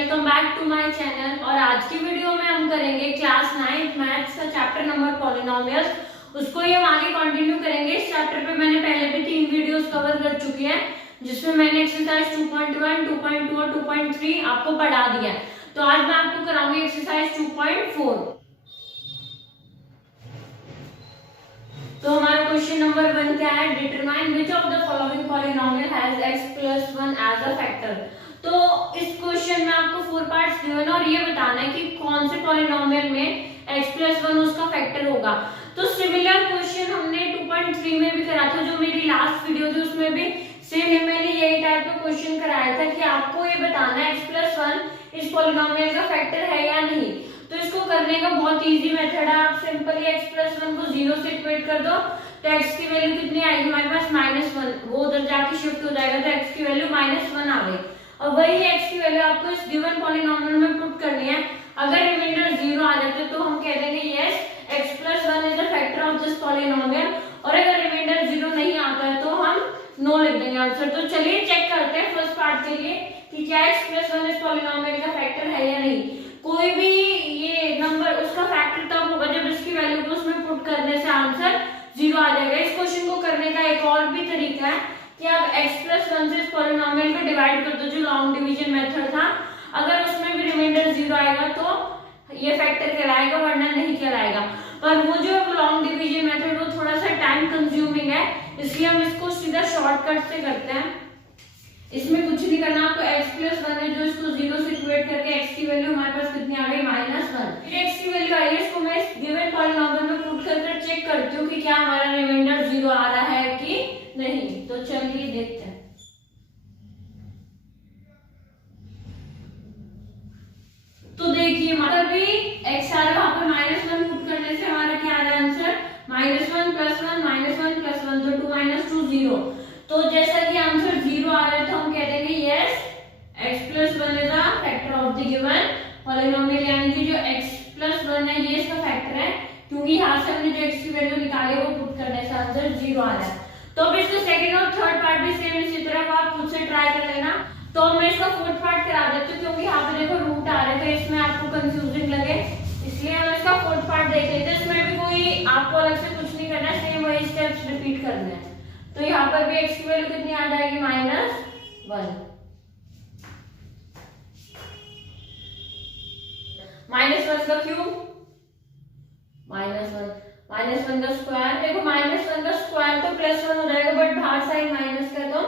Welcome back to my channel. और आज की वीडियो में हम करेंगे क्लास 9 मैथ्स का चैप्टर नंबर पॉलिनोमियल्स। उसको ही हम आगे कंटिन्यू करेंगे। इस चैप्टर पे मैंने पहले भी 3 वीडियोस कवर कर चुकी है, जिसमें मैंने एक्सरसाइज 2.1, 2.2 और 2.3 आपको पढ़ा दिया है। तो आज मैं आपको कराऊंगी एक्सरसाइज 2.4। तो हमारा क्वेश्चन नंबर 1 क्या है? Determine which of the following polynomial has x+1 as a factor. तो इस क्वेश्चन में आपको 4 पार्ट्स दिए हैं और ये बताना है कि कौन से पॉलिनोमियल में x+1 उसका फैक्टर होगा। तो सिमिलर क्वेश्चन हमने 2.3 में भी करा था, जो मेरी लास्ट वीडियो थी उसमें भी सेम मैंने यही टाइप का क्वेश्चन कराया था कि आपको ये बताना है x+1 इस पॉलिनोमियल का फैक्टर है या नहीं। तो इसको करने का बहुत इजी मेथड है। आप सिंपली x+1 को 0 से इक्वेट कर दो तो x की वैल्यू कितनी आएगी हमारे पास? -1। वो उधर जाके शिफ्ट हो जाएगा तो x की वैल्यू -1 आ गई। और वही x की वैल्यू आपको इस गिवन पॉलिनोमियल में पुट करनी है। अगर रिमाइंडर 0 आ जाते तो हम कह देंगे yes x+1 is the factor of this polynomial. और अगर रिमाइंडर 0 नहीं आता है तो हम नो लिख देंगे आंसर। तो चलिए चेक करते हैं फर्स्ट पार्ट के लिए कि क्या x+1 इस पॉलिनोमियल का फैक्टर है या नहीं। कोई भी ये नंबर उसका फैक्टर तब होगा जब इसकी वैल्यू को उसमें पुट करने से आंसर 0 आ जाएगा। इस क्वेश्चन को करने का एक और भी तरीका है कि आप x+1 से इस पॉलिनोमियल को डिवाइड कर दो, जो लॉन्ग डिवीजन मेथड था। अगर उसमें भी रिमाइंडर 0 आएगा तो ये फैक्टर कहलाएगा, वरना नहीं कहलाएगा। पर वो जो लॉन्ग डिवीजन मेथड वो थोड़ा सा टाइम कंज्यूमिंग है, इसलिए हम इसको सीधा शॉर्टकट से करते हैं। इसमें कुछ नहीं करना, आपको x+1 है जो इसको 0 से इक्वेट करके x की वैल्यू हमारे पास कितनी आ गई? -1। फिर x की वैल्यू आई है, इसको मैं इस गिवन पॉलिनोमियल में पुट करके चेक करती हूँ कि क्या हमारा रिमाइंडर 0 आ रहा है कि नहीं। तो चलिए देखते हैं। तो देखिए हमारा भी x आ रहा है, वहां पर -1 पुट करने से हमारा क्या आ रहा है आंसर? -1 + 1 -1 + 1 तो 2 - 2 0। तो जैसा कि आंसर 0 आ रहा है तो हम कह देंगे yes x+1 is the factor of the given polynomial, यानी कि जो x+1 है ये इसका फैक्टर है, क्योंकि यहाँ से हमने जो x की वैल्यू निकाली वो पुट करने से आंसर 0 आ रहा है। तो अब इसका सेकंड और थर्ड पार्ट भी सेम इसी तरह आप खुद से ट्राई कर लेना। तो मैं इसका फोर्थ पार्ट करा देती हूँ, क्योंकि यहाँ पे देखो रूट आ रहे थे, इसमें आपको कंफ्यूजिंग लगे, इसलिए हम इसका फोर्थ पार्ट देख लेते हैं। इसमें भी कोई आपको अलग से कुछ नहीं करना है, सेम वही स्टेप्स रिपीट करने हैं। तो यहाँ पर भी x की वैल्यू कितनी आ जाएगी? -1। -1 का क्यूब -1, -1 का स्क्वायर। देखो -1 का स्क्वायर तो +1 हो जाएगा, बट बाहर साइड माइनस का तो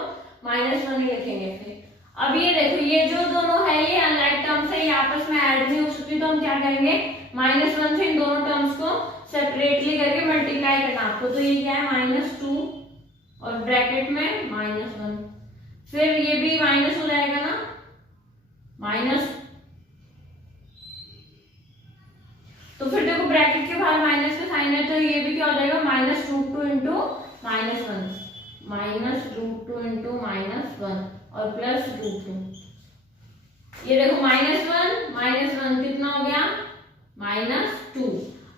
-1 ही लिखेंगे। फिर अब ये देखो ये जो दोनों है ये अनलाइक टर्म्स है, ये आपस में ऐड नहीं हो सकती, तो हम क्या करेंगे? -1 से इन दोनों टर्म्स को सेपरेटली करके मल्टीप्लाई करना आपको। तो ये क्या है? -2 और ब्रैकेट में -1। फिर ये भी माइनस हो जाएगा ना, माइनस। तो फिर देखो ब्रैकेट के बाहर माइनस का साइन है, तो ये भी क्या हो जाएगा? -√2 इंटू -1, -√2 इंटू -1 और +√2। ये देखो -1 कितना हो गया? -2।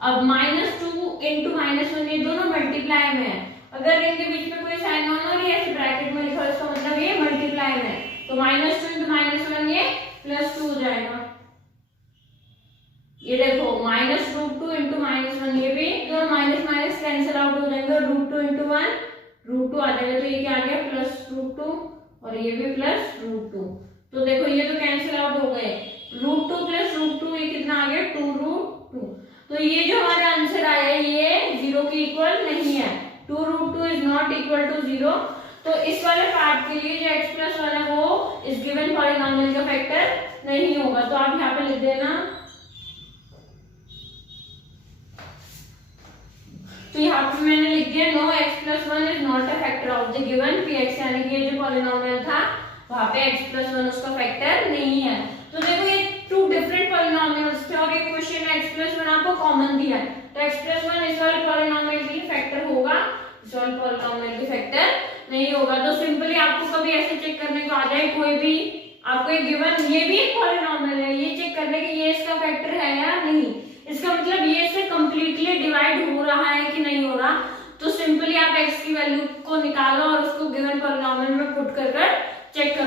अब -2 इंटू -1 ये दोनों मल्टीप्लाई में है। अगर इनके बीच में कोई साइन ऑन और ये ब्रैकेट में लिखा, इसका मतलब ये मल्टीप्लाई में, तो -2 इंटू -1 ये +2 हो जाएगा। ये देखो -√2 इंटू -1 ये भी दोनों माइनस माइनस कैंसिल आउट हो जाएंगे, और √2 इंटू 1 √2 आ जाएगा। तो ये क्या आ गया? +√2 और ये भी +√2। तो देखो ये तो कैंसिल आउट हो गए, √2 + √2 ये कितना आ गया? 2√2। तो ये जो हमारा आंसर आया ये 0 के इक्वल नहीं है, 2√2 इज नॉट इक्वल टू 0। तो इस वाले पार्ट के लिए जो x+1 है वो इस गिवन पॉलिनोमियल का फैक्टर नहीं होगा। तो आप यहाँ पे लिख देना। तो यहाँ पे मैंने लिख दिया no x+1 is not a factor of the given px, यानी कि ये जो पॉलिनोमियल था वहां पे x+1 उसका फैक्टर नहीं है। तो देखो ये 2 डिफरेंट पॉलिनोमियल्स थे और एक क्वेश्चन में x+1 आपको कॉमन दिया है, तो x+1 इस वाले पॉलिनोमियल के लिए फैक्टर होगा, इस वाले पॉलिनोमियल के फैक्टर नहीं होगा। तो सिंपली आपको कभी ऐसे चेक करने को आ जाए, कोई भी आपको एक गिवन ये भी एक पॉलिनोमियल है, ये चेक करने के ये इसका फैक्टर है या नहीं, इसका मतलब ये इससे कंप्लीटली डिवाइड हो रहा है कि नहीं हो रहा। तो सिंपली आप x की वैल्यू को निकालो और उसको गिवन पॉलिनोमियल में पुट कर चेक कर